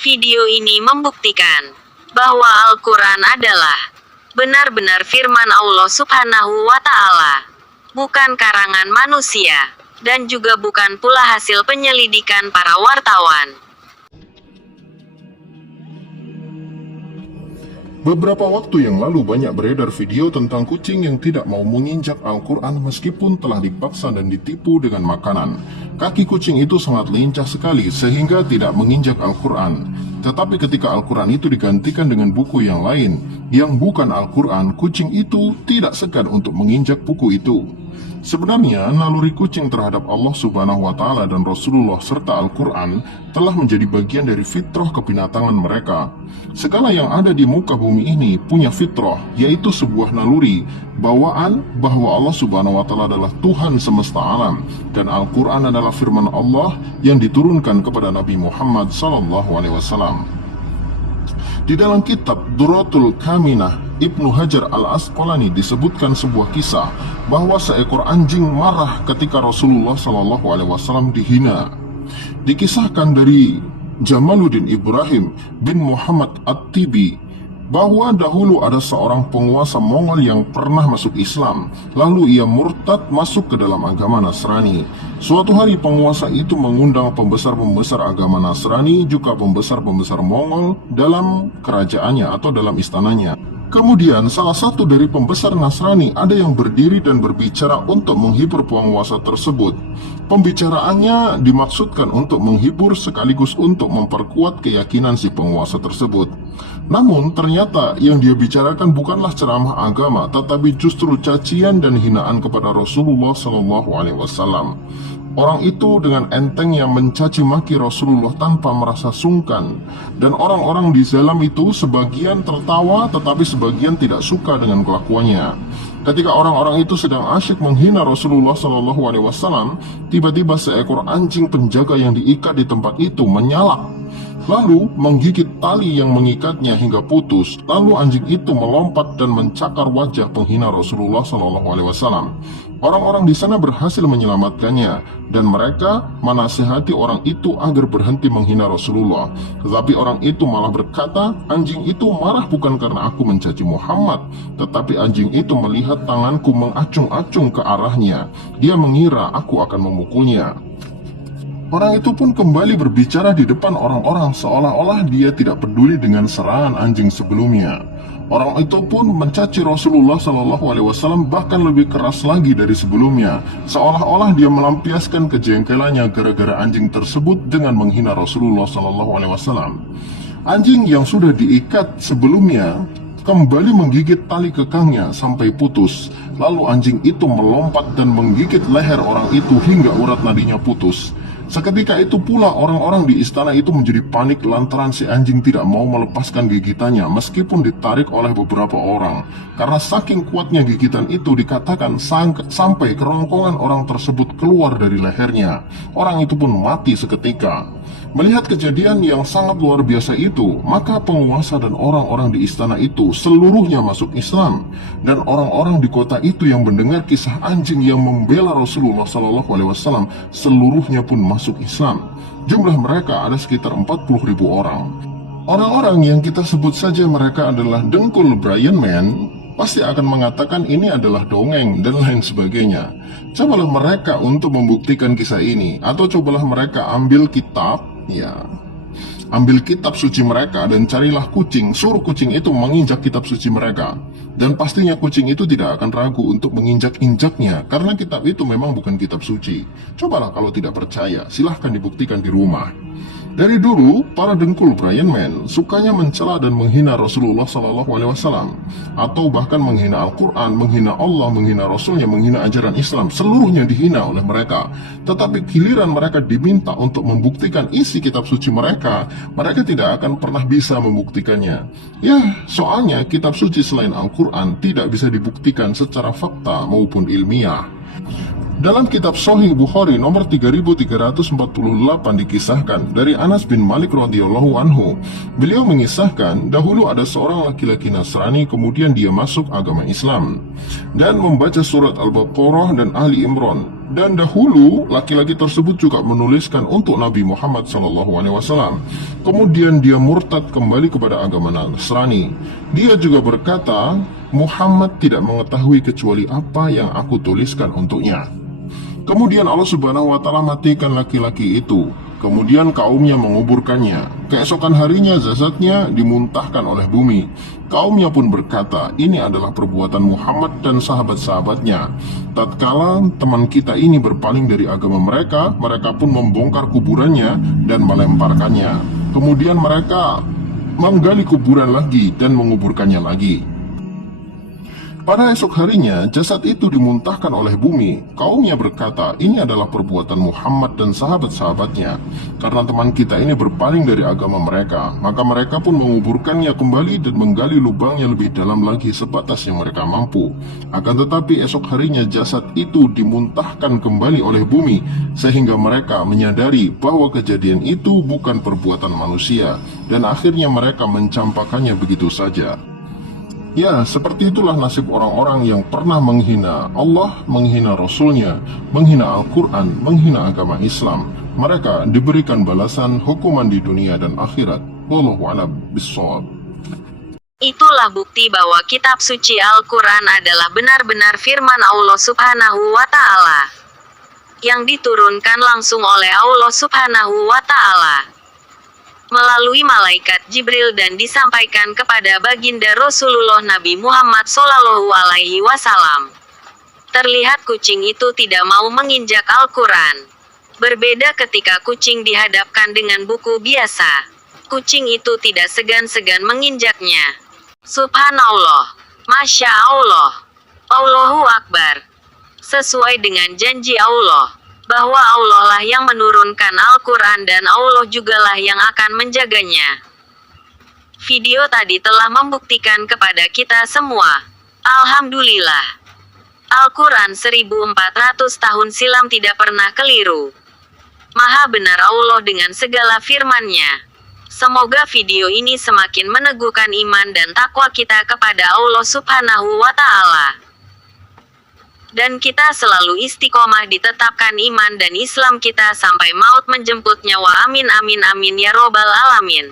Video ini membuktikan bahwa Al-Quran adalah benar-benar firman Allah Subhanahu wa Ta'ala, bukan karangan manusia, dan juga bukan pula hasil penyelidikan para wartawan. Beberapa waktu yang lalu banyak beredar video tentang kucing yang tidak mau menginjak Al-Quran meskipun telah dipaksa dan ditipu dengan makanan. Kaki kucing itu sangat lincah sekali sehingga tidak menginjak Al-Quran. Tetapi ketika Al-Quran itu digantikan dengan buku yang lain, yang bukan Al-Quran, kucing itu tidak segan untuk menginjak buku itu. Sebenarnya, naluri kucing terhadap Allah Subhanahu wa Ta'ala dan Rasulullah serta Al-Quran telah menjadi bagian dari fitrah kebinatangan mereka. Segala yang ada di muka bumi ini punya fitrah, yaitu sebuah naluri, bawaan bahwa Allah Subhanahu wa Ta'ala adalah Tuhan semesta alam, dan Al-Quran adalah firman Allah yang diturunkan kepada Nabi Muhammad SAW. Di dalam kitab Durratul Kaminah, Ibnu Hajar Al-Asqalani disebutkan sebuah kisah bahwa seekor anjing marah ketika Rasulullah SAW dihina. Dikisahkan dari Jamaluddin Ibrahim bin Muhammad At-Tibi bahwa dahulu ada seorang penguasa Mongol yang pernah masuk Islam, lalu ia murtad masuk ke dalam agama Nasrani. Suatu hari penguasa itu mengundang pembesar-pembesar agama Nasrani, juga pembesar-pembesar Mongol dalam kerajaannya atau dalam istananya. Kemudian salah satu dari pembesar Nasrani ada yang berdiri dan berbicara untuk menghibur penguasa tersebut. Pembicaraannya dimaksudkan untuk menghibur sekaligus untuk memperkuat keyakinan si penguasa tersebut. Namun ternyata yang dia bicarakan bukanlah ceramah agama, tetapi justru cacian dan hinaan kepada Rasulullah SAW. Orang itu dengan entengnya mencaci maki Rasulullah tanpa merasa sungkan, dan orang-orang di dalam itu sebagian tertawa tetapi sebagian tidak suka dengan kelakuannya. Ketika orang-orang itu sedang asyik menghina Rasulullah SAW, tiba-tiba seekor anjing penjaga yang diikat di tempat itu menyalak, lalu menggigit tali yang mengikatnya hingga putus. Lalu anjing itu melompat dan mencakar wajah penghina Rasulullah SAW. Orang-orang di sana berhasil menyelamatkannya, dan mereka menasihati orang itu agar berhenti menghina Rasulullah. Tetapi orang itu malah berkata, anjing itu marah bukan karena aku mencaci Muhammad, tetapi anjing itu melihat tanganku mengacung-acung ke arahnya. Dia mengira aku akan memukulnya. Orang itu pun kembali berbicara di depan orang-orang seolah-olah dia tidak peduli dengan serangan anjing sebelumnya. Orang itu pun mencaci Rasulullah SAW bahkan lebih keras lagi dari sebelumnya, seolah-olah dia melampiaskan kejengkelannya gara-gara anjing tersebut dengan menghina Rasulullah SAW. Anjing yang sudah diikat sebelumnya kembali menggigit tali kekangnya sampai putus. Lalu anjing itu melompat dan menggigit leher orang itu hingga urat nadinya putus. Seketika itu pula orang-orang di istana itu menjadi panik lantaran si anjing tidak mau melepaskan gigitannya meskipun ditarik oleh beberapa orang. Karena saking kuatnya gigitan itu dikatakan sampai kerongkongan orang tersebut keluar dari lehernya. Orang itu pun mati seketika. Melihat kejadian yang sangat luar biasa itu, maka penguasa dan orang-orang di istana itu seluruhnya masuk Islam, dan orang-orang di kota itu yang mendengar kisah anjing yang membela Rasulullah SAW seluruhnya pun masuk Islam. Jumlah mereka ada sekitar 40.000 orang. Orang-orang yang kita sebut saja mereka adalah dengkul Brian Man pasti akan mengatakan ini adalah dongeng dan lain sebagainya. Cobalah mereka untuk membuktikan kisah ini, atau cobalah mereka ambil kitab, ambil kitab suci mereka dan carilah kucing, suruh kucing itu menginjak kitab suci mereka. Dan pastinya kucing itu tidak akan ragu untuk menginjak-injaknya, karena kitab itu memang bukan kitab suci. Cobalah kalau tidak percaya, silahkan dibuktikan di rumah. Dari dulu, para dengkul Brian Man sukanya mencela dan menghina Rasulullah SAW, atau bahkan menghina Al-Quran, menghina Allah, menghina Rasulnya, menghina ajaran Islam. Seluruhnya dihina oleh mereka. Tetapi giliran mereka diminta untuk membuktikan isi kitab suci mereka, mereka tidak akan pernah bisa membuktikannya. Ya, soalnya kitab suci selain Al-Quran tidak bisa dibuktikan secara fakta maupun ilmiah. Dalam kitab Sahih Bukhari nomor 3348 dikisahkan dari Anas bin Malik radhiyallahu anhu. Beliau mengisahkan dahulu ada seorang laki-laki Nasrani, kemudian dia masuk agama Islam dan membaca surat Al-Baqarah dan Ali Imran. Dan dahulu laki-laki tersebut juga menuliskan untuk Nabi Muhammad SAW. Kemudian dia murtad kembali kepada agama Nasrani. Dia juga berkata, Muhammad tidak mengetahui kecuali apa yang aku tuliskan untuknya. Kemudian Allah Subhanahu wa Ta'ala matikan laki-laki itu. Kemudian kaumnya menguburkannya. Keesokan harinya jasadnya dimuntahkan oleh bumi. Kaumnya pun berkata, ini adalah perbuatan Muhammad dan sahabat-sahabatnya. Tatkala teman kita ini berpaling dari agama mereka, mereka pun membongkar kuburannya dan melemparkannya. Kemudian mereka menggali kuburan lagi dan menguburkannya lagi. Pada esok harinya, jasad itu dimuntahkan oleh bumi. Kaumnya berkata, ini adalah perbuatan Muhammad dan sahabat-sahabatnya. Karena teman kita ini berpaling dari agama mereka, maka mereka pun menguburkannya kembali dan menggali lubangnya lebih dalam lagi sebatas yang mereka mampu. Akan tetapi esok harinya jasad itu dimuntahkan kembali oleh bumi, sehingga mereka menyadari bahwa kejadian itu bukan perbuatan manusia, dan akhirnya mereka mencampakkannya begitu saja. Ya, seperti itulah nasib orang-orang yang pernah menghina Allah, menghina Rasulnya, menghina Al-Quran, menghina agama Islam. Mereka diberikan balasan hukuman di dunia dan akhirat. Wallahu a'lam bishawab. Itulah bukti bahwa kitab suci Al-Quran adalah benar-benar firman Allah Subhanahu wa Ta'ala, yang diturunkan langsung oleh Allah Subhanahu wa Ta'ala melalui malaikat Jibril dan disampaikan kepada baginda Rasulullah Nabi Muhammad Shallallahu Alaihi Wasallam. Terlihat kucing itu tidak mau menginjak Al-Quran. Berbeda ketika kucing dihadapkan dengan buku biasa. Kucing itu tidak segan-segan menginjaknya. Subhanallah. Masya Allah. Allahu Akbar. Sesuai dengan janji Allah, bahwa Allah lah yang menurunkan Al-Quran dan Allah jugalah yang akan menjaganya. Video tadi telah membuktikan kepada kita semua. Alhamdulillah. Al-Quran 1400 tahun silam tidak pernah keliru. Maha benar Allah dengan segala firman-Nya. Semoga video ini semakin meneguhkan iman dan takwa kita kepada Allah Subhanahu wa Ta'ala. Dan kita selalu istiqomah ditetapkan iman dan Islam kita sampai maut menjemput nyawa. Amin amin amin ya robbal alamin.